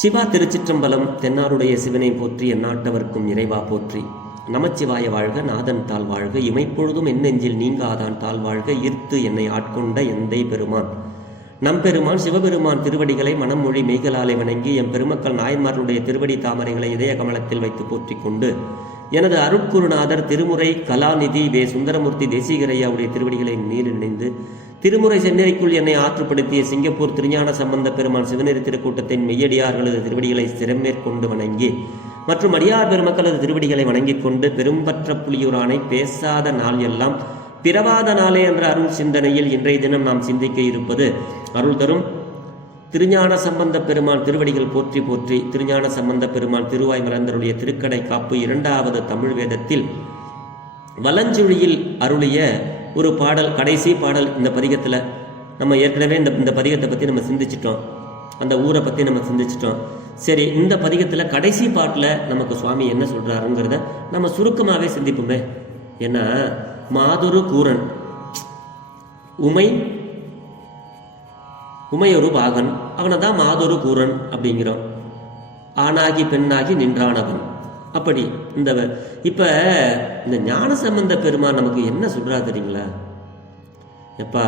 சிவா திருச்சிற்றம்பலம். தென்னாருடைய சிவனை போற்றி, எந்நாட்டவர்க்கும் இறைவா போற்றி. நமச்சிவாய வாழ்க, நாதன் தாழ் வாழ்க, இமைப்பொழுதும் என் நெஞ்சில் நீங்காதான் தாழ் வாழ்க, ஈர்த்து என்னை ஆட்கொண்ட எந்தை பெருமான் நம்பெருமான் சிவபெருமான் திருவடிகளை மனம் மொழி மெய்களாலே வணங்கி எம் பெருமக்கள் நாயன்மார்களுடைய திருவடி தாமரைகளை இதய கமலத்தில் வைத்து போற்றிக் கொண்டு எனது அருட்குருநாதர் திருமுறை கலாநிதி வே சுந்தரமூர்த்தி தேசிகரையாவுடைய திருவடிகளை நீரில் நினைந்து திருமுறை செந்நெறிக்குள் என்னை ஆற்றுப்படுத்திய சிங்கப்பூர் திருஞான சம்பந்த பெருமான் சிவநெறி திருக்கூட்டத்தின் மெய்யடியார்களது திருவடிகளை சிறமேற்கொண்டு வணங்கி மற்றும் அடியார் பெருமக்களது திருவடிகளை வணங்கிக் கொண்டு பெரும்பற்ற புலியூரானை பேசாத நாள் எல்லாம் பிறவாத நாளே என்ற அருள் சிந்தனையில் இன்றைய தினம் நாம் சிந்திக்க இருப்பது அருள் தரும் திருஞான சம்பந்த பெருமான் திருவடிகள் போற்றி போற்றி. திருஞான சம்பந்த பெருமான் திருவாய் மலர்ந்தருடைய திருக்கடை காப்பு 2வது தமிழ் வேதத்தில் வலஞ்சுழியில் அருளிய ஒரு பாடல், கடைசி பாடல். இந்த பதிகத்தில் நம்ம ஏற்கனவே இந்த பதிகத்தை பற்றி நம்ம சிந்திச்சிட்டோம், அந்த ஊரை பற்றி நம்ம சிந்திச்சிட்டோம். சரி, இந்த பதிகத்தில் கடைசி பாட்டில் நமக்கு சுவாமி என்ன சொல்கிறாருங்கிறத நம்ம சுருக்கமாகவே சிந்திப்போமே. ஏன்னா மாதொரு கூரன், உமையொரு பாகன், அவனை தான் மாதொரு கூரன் அப்படிங்கிறோம். ஆணாகி பெண்ணாகி நின்றானவன். அப்படி இப்ப இந்த ஞான சம்பந்த பெருமான் நமக்கு என்ன சொல்றா தெரியுங்களா? எப்பா,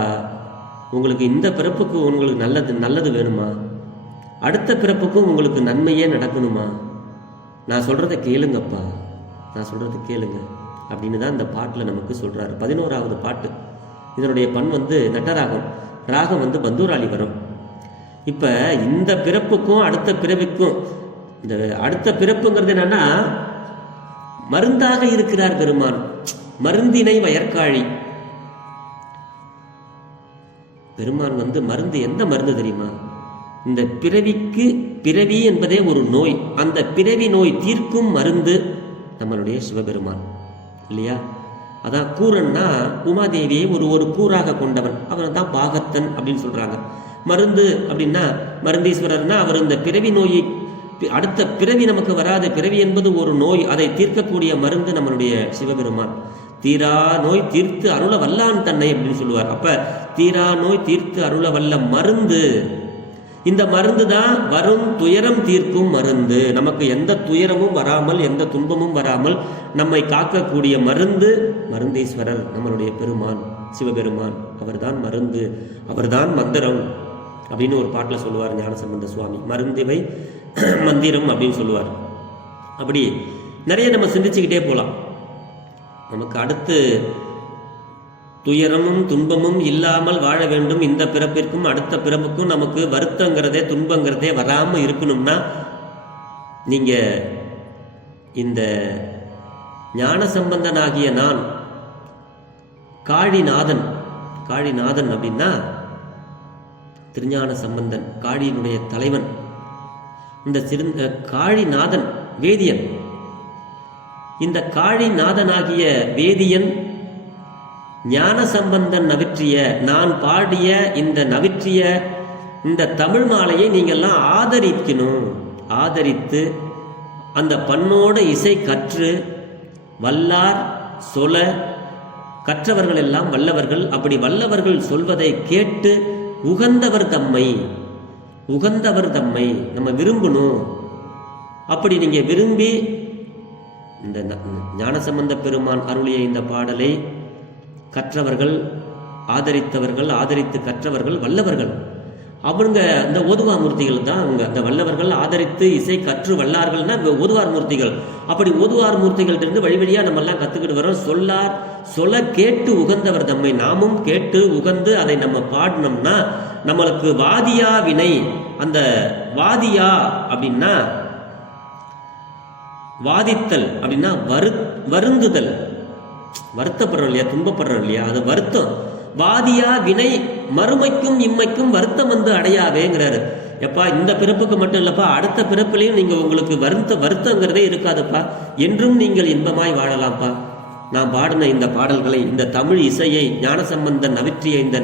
உங்களுக்கு இந்த பிறப்புக்கு உங்களுக்கு நல்லது வேணுமா? அடுத்த பிறப்புக்கும் உங்களுக்கு நன்மையே நடக்கணுமா? நான் சொல்றதை கேளுங்கப்பா, நான் சொல்றதை கேளுங்க அப்படின்னு தான் இந்த பாட்டில் நமக்கு சொல்றாரு. 11வது பாட்டு. இதனுடைய பண் நட்டராகம், ராகம் பந்தூராளி வரும். இப்ப இந்த பிறப்புக்கும் அடுத்த பிறவிக்கும், இந்த அடுத்த பிறப்புங்கிறது என்னன்னா மருந்தாக இருக்கிறார் பெருமான். மருந்தினை வயற்காழி பெருமான் மருந்து. எந்த மருந்து தெரியுமா? இந்த பிறவி என்பதே ஒரு நோய். அந்த பிறவி நோய் தீர்க்கும் மருந்து நம்மளுடைய சிவபெருமான் இல்லையா? அதான் கூரன்னா உமாதேவியை ஒரு கூறாக கொண்டவன், அவன் தான் பாகத்தன் அப்படின்னு சொல்றாங்க. மருந்து அப்படின்னா மருந்தீஸ்வரர்னா அவர் இந்த பிறவி நோயை, அடுத்த பிறவி நமக்கு வராது. பிறவி என்பது ஒரு நோய், அதை தீர்க்கக்கூடிய மருந்து நம்மளுடைய சிவபெருமான். தீரா நோய் தீர்த்து அருள வல்லான் தன்னை அப்படின்னு சொல்லுவார். அப்ப தீரா நோய் தீர்த்து அருள வல்ல மருந்து, இந்த மருந்து தான் வரும் துயரம் தீர்க்கும் மருந்து. நமக்கு எந்த துயரமும் வராமல், எந்த துன்பமும் வராமல் நம்மை காக்கக்கூடிய மருந்து மருந்தீஸ்வரர் நம்மளுடைய பெருமான் சிவபெருமான். அவர்தான் மருந்து, அவர்தான் மந்திரம் அப்படின்னு ஒரு பாட்டில் சொல்லுவார் ஞானசம்பந்த சுவாமி. மருந்திவை மந்திரம் அப்படின்னு சொல்லுவார். அப்படி நிறைய நம்ம சிந்திச்சுக்கிட்டே போகலாம். நமக்கு அடுத்து துயரமும் துன்பமும் இல்லாமல் வாழ வேண்டும். இந்த பிறப்பிற்கும் அடுத்த பிறப்புக்கும் நமக்கு வருத்தங்கிறதே துன்பங்கிறதே வராமல் இருக்கணும்னா நீங்க இந்த ஞான சம்பந்தனாகிய நான் காழிநாதன் அப்படின்னா திருஞான சம்பந்தன் காழியினுடைய தலைவன். இந்த காழிநாதன் வேதியன். இந்த காழிநாதனாகிய வேதியன் ஞான சம்பந்தன் நவிற்றிய, நான் பாடிய இந்த நவிற்றிய இந்த தமிழ் மாலையை நீங்கள்லாம் ஆதரிக்கணும். ஆதரித்து அந்த பண்ணோட இசை கற்று வல்லார் சொல, கற்றவர்கள் எல்லாம் வல்லவர்கள். அப்படி வல்லவர்கள் சொல்வதை கேட்டு உகந்தவர் தம்மை நம்ம விரும்பணும். அப்படி நீங்க விரும்பி இந்த ஞானசம்பந்த பெருமான் அருளிய இந்த பாடலை கற்றவர்கள், ஆதரித்தவர்கள், ஆதரித்து கற்றவர்கள் வல்லவர்கள். அவங்க அந்த ஓதுவார் மூர்த்திகள் தான் அவங்க. அந்த வல்லவர்கள் ஆதரித்து இசை கற்று வல்லார்கள்னா ஓதுவார் மூர்த்திகள். அப்படி ஓதுவார் மூர்த்திகள் இருந்து வழி வழியா நம்ம எல்லாம் கத்துக்கிட்டு வரோம். சொல்ல கேட்டு உகந்தவர் தம்மை. நாமும் கேட்டு உகந்து அதை நம்ம பாடினோம்னா நம்மளுக்கு வாதியா வினை. அந்த வாதியா அப்படின்னா வாதித்தல் அப்படின்னா வருந்துதல், வருத்தப்படுறோம் இல்லையா, துன்பப்படுறோம் இல்லையா, அது வருத்தம். வாதியா வினை மறுமைக்கும் இம்மைக்கும் வருத்தம் அடையாவேங்கிறாரு. எப்பா, இந்த பிறப்புக்கு மட்டும் இல்லப்பா, அடுத்த பிறப்பிலையும் நீங்க உங்களுக்கு வருத்தங்கிறதே இருக்காதுப்பா. என்றும் நீங்கள் இன்பமாய் வாழலாம்ப்பா. நான் பாடின இந்த பாடல்களை, இந்த தமிழ் இசையை, ஞானசம்பந்தன் நவிற்றிய இந்த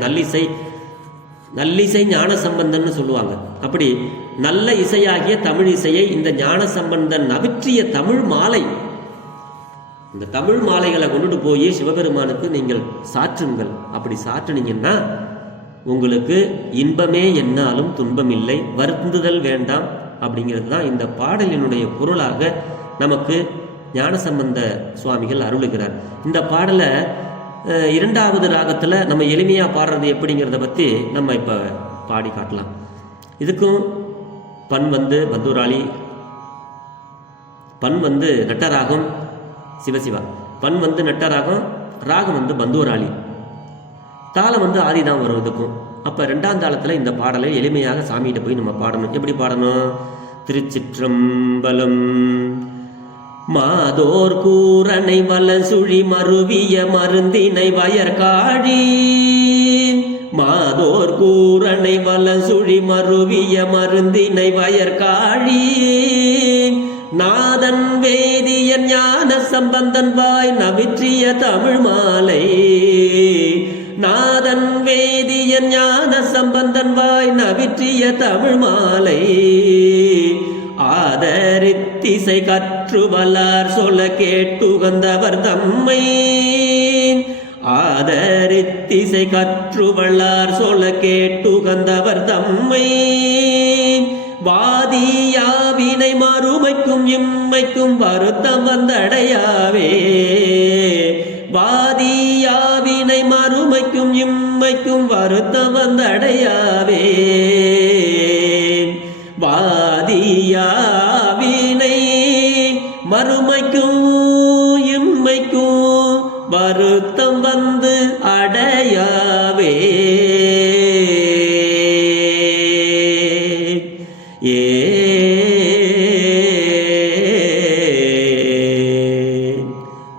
நல்லிசை ஞானசம்பந்தன் சொல்லுவாங்க. அப்படி நல்ல இசையாகிய தமிழ் இசையை இந்த ஞானசம்பந்தன் நவிற்றிய தமிழ் மாலை, இந்த தமிழ் மாலைகளை கொண்டுட்டு போய் சிவபெருமானுக்கு நீங்கள் சாற்றுங்கள். அப்படி சாற்றுனீங்கன்னா உங்களுக்கு இன்பமே என்னாலும் துன்பம் இல்லை, வருந்துதல் வேண்டாம், அப்படிங்கிறது தான் இந்த பாடலினுடைய பொருளாக நமக்கு ஞானசம்பந்த சுவாமிகள் அருளுகிறார். இந்த பாடலை இரண்டாவது ராகத்தில் நம்ம எளிமையாக பாடுறது எப்படிங்கிறத பற்றி நம்ம இப்போ பாடி காட்டலாம். இதுக்கும் பண் பந்தூராளி, பண் நட்டராகம், சிவசிவா, பண் நட்டராகம், ராகம் பந்தூராளி, தாளம் ஆதி தான் வரும் இதுக்கும். அப்போ ரெண்டாம் தாளத்தில் இந்த பாடலை எளிமையாக சாமிகிட்ட போய் நம்ம பாடணும். எப்படி பாடணும்? திருச்சிற்றம்பலம். மாதோர் கூரனை வலசுழி மருவிய மருந்தினை வயற்காழி, மாதோர் கூரனை வலசுழி மருவிய மருந்தினை வயற்காழி, நாதன் வேதியன் ஞான சம்பந்தன் வாய் நவிற்றிய தமிழ் மாலை, நாதன் வேதியன் ஞான சம்பந்தன் வாய் நவிற்றிய தமிழ் மாலை, ஆதரித்திசை கற்று வல்லார் சொல்ல கேட்டுகந்தவர் தம்மை, ஆதரித்திசை கற்று வல்லார் சொல்ல கேட்டுகந்தவர் தம்மை, வாதியாவினை மறுமைக்கும் இம்மைக்கும் வருத்தம் வந்தடையாவே, வாதியாவினை மறுமைக்கும் இம்மைக்கும் வருத்தம் வந்தடையாவே, வாதியாவினை மறுமைக்கும் இம்மைக்கும் வருத்தம் வந்து அடையாவே.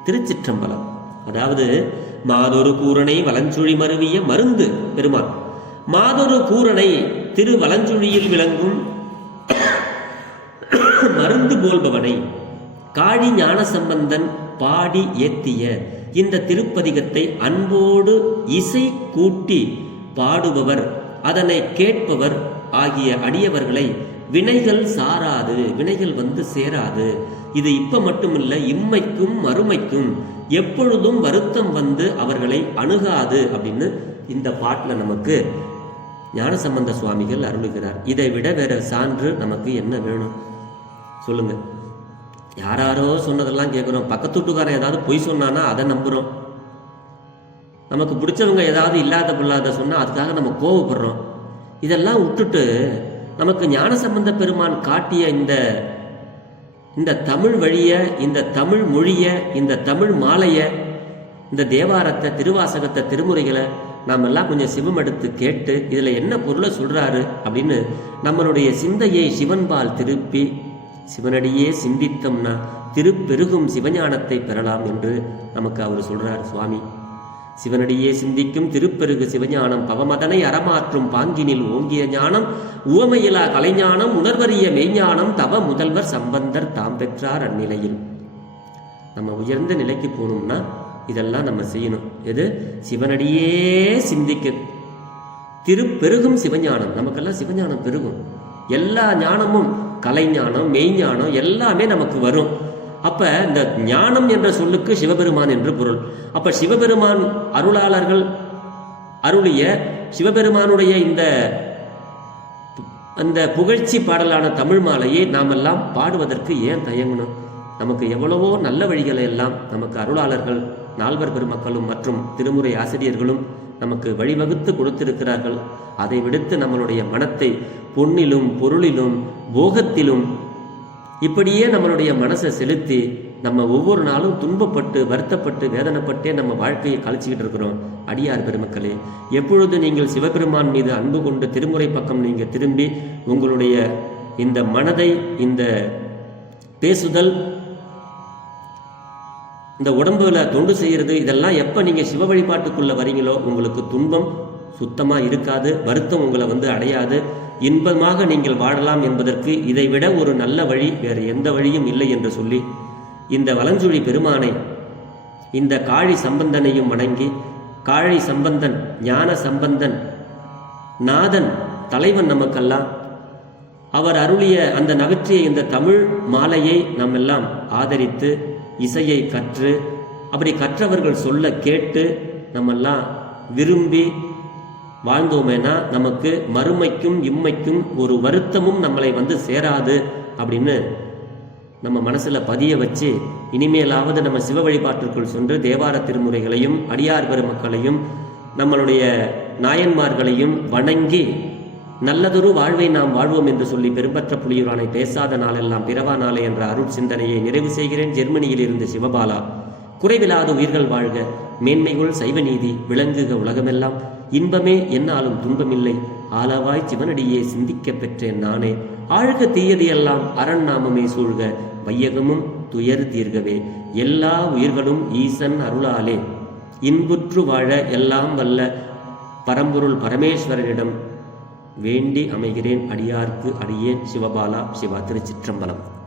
திருச்சிற்றம்பலம். அதாவது மாதொரு கூரனை வலஞ்சுழி மருவிய மருந்து பெருமான், மாதொரு கூரனை திரு வலஞ்சுழியில் விளங்கும் மருந்து போல்பவனை காழி ஞான சம்பந்தன் பாடி ஏத்திய இந்த திருப்பதிகத்தை அன்போடு இசை கூட்டி பாடுபவர், அதனை கேட்பவர் ஆகிய அடியவர்களை வினைகள் சாராது, வினைகள் சேராது. இது இப்ப மட்டுமில்ல, இம்மைக்கும் மறுமைக்கும் எப்பொழுதும் வருத்தம் அவர்களை அணுகாது அப்படின்னு இந்த பாட்டில் நமக்கு ஞானசம்பந்த சுவாமிகள் அருளுகிறார். இதை விட வேற சான்று நமக்கு என்ன வேணும் சொல்லுங்க? யாராரோ சொன்னதெல்லாம் கேட்குறோம். பக்கத்து வீட்டுக்காரன் ஏதாவது பொய் சொன்னானா அதை நம்புகிறோம். நமக்கு பிடிச்சவங்க ஏதாவது இல்லாத பொல்லாத சொன்னால் அதுக்காக நம்ம கோவப்படுறோம். இதெல்லாம் விட்டுட்டு நமக்கு ஞானசம்பந்த பெருமான் காட்டிய இந்த தமிழ் வழிய, இந்த தமிழ் மொழிய, இந்த தமிழ் மாலைய, இந்த தேவாரத்தை, திருவாசகத்தை, திருமுறைகளை நாம் எல்லாம் கொஞ்சம் சிவம் எடுத்து கேட்டு இதில் என்ன பொருளை சொல்கிறாரு அப்படின்னு நம்மளுடைய சிந்தையை சிவன்பால் திருப்பி சிவனடியே சிந்தித்தோம்னா திருப்பெருகும் சிவஞானத்தை பெறலாம் என்று நமக்கு அவர் சொல்கிறார் சுவாமி. சிவனடியே சிந்திக்கும் திருப்பெருகு சிவஞானம் பவமதனை அறமாற்றும் பாங்கினில் ஓங்கிய ஞானம் உவமையிலா கலைஞானம் உணர்வறிய மெய்ஞானம் தவ முதல்வர் சம்பந்தர் தாம் பெற்றார் அந்நிலையில். நம்ம உயர்ந்த நிலைக்கு போகணும்னா இதெல்லாம் நம்ம செய்யணும். எது? சிவனடியே சிந்திக்க திருப்பெருகும் சிவஞானம். நமக்கெல்லாம் சிவஞானம் பெருகும். எல்லா ஞானமும், கலைஞானம், மெய்ஞானம் எல்லாமே நமக்கு வரும். அப்ப இந்த ஞானம் என்ற சொல்லுக்கு சிவபெருமான் என்று பொருள். அப்ப சிவபெருமான் அருளாளர்கள் அருளிய சிவபெருமானுடைய இந்த புகழ்ச்சி பாடலான தமிழ் மாலையை நாம் எல்லாம் பாடுவதற்கு ஏன் தயங்கணும்? நமக்கு எவ்வளவோ நல்ல வழிகளை எல்லாம் நமக்கு அருளாளர்கள், நால்வர் பெருமக்களும் மற்றும் திருமுறை ஆசிரியர்களும் நமக்கு வழிவகுத்து கொடுத்திருக்கிறார்கள். அதை விடுத்து நம்மளுடைய மனத்தை பொன்னிலும் பொருளிலும் போகத்திலும் இப்படியே நம்மளுடைய மனசை செலுத்தி நம்ம ஒவ்வொரு நாளும் துன்பப்பட்டு வருத்தப்பட்டு வேதனைப்பட்டே நம்ம வாழ்க்கையை கழிச்சுக்கிட்டு இருக்கிறோம். அடியார் பெருமக்களே, எப்பொழுது நீங்கள் சிவபெருமான் மீது அன்பு கொண்டு திருமுறை பக்கம் நீங்கள் திரும்பி உங்களுடைய இந்த மனதை, இந்த பேசுதல், இந்த உடம்புல தொண்டு செய்கிறது, இதெல்லாம் எப்போ நீங்கள் சிவ வழிபாட்டுக்குள்ளே வரீங்களோ உங்களுக்கு துன்பம் சுத்தமாக இருக்காது, வருத்தம் உங்களை அடையாது, இன்பமாக நீங்கள் வாழலாம் என்பதற்கு இதைவிட ஒரு நல்ல வழி வேறு எந்த வழியும் இல்லை என்று சொல்லி இந்த வலஞ்சுழி பெருமானை, இந்த காழி சம்பந்தனையும் வணங்கி, காழி சம்பந்தன், ஞான சம்பந்தன், நாதன், தலைவன் நமக்கெல்லாம் அவர் அருளிய அந்த நவிற்றிய இந்த தமிழ் மாலையை நாம் எல்லாம் ஆதரித்து இசையை கற்று, அப்படி கற்றவர்கள் சொல்ல கேட்டு நம்மெல்லாம் விரும்பி வாழ்ந்தோமேனா நமக்கு மறுமைக்கும் இம்மைக்கும் ஒரு வருத்தமும் நம்மளை வந்து சேராது அப்படின்னு நம்ம மனசில் பதிய வச்சு இனிமேலாவது நம்ம சிவ வழிபாட்டிற்குள் சென்று தேவார திருமுறைகளையும் அடியார் பெருமக்களையும் நம்மளுடைய நாயன்மார்களையும் வணங்கி நல்லதொரு வாழ்வை நாம் வாழ்வோம் என்று சொல்லி பெரும்பற்ற புலியூரானை பேசாத நாளெல்லாம் பிறவா நாளே என்ற அருள் சிந்தனையை நிறைவு செய்கிறேன். ஜெர்மனியில் இருந்து சிவபாலா. குறைவில்லாத உயிர்கள் வாழ்க, மேன்மைகள் சைவ நீதி விளங்குக உலகமெல்லாம், இன்பமே என்னாலும் துன்பமில்லை, ஆலவாய் சிவனடியே சிந்திக்க பெற்றேன் நானே, ஆழ்க தீயது எல்லாம் அரண் நாமமே சூழ்க, வையகமும் துயர் தீர்கவே, எல்லா உயிர்களும் ஈசன் அருளாலே இன்புற்று வாழ எல்லாம் வல்ல பரம்பொருள் பரமேஸ்வரனிடம் வேண்டி அமைகிறேன். அடியார்க்கு அடியேன் சிவபாலா. சிவா. திருச்சிற்றம்பலம்.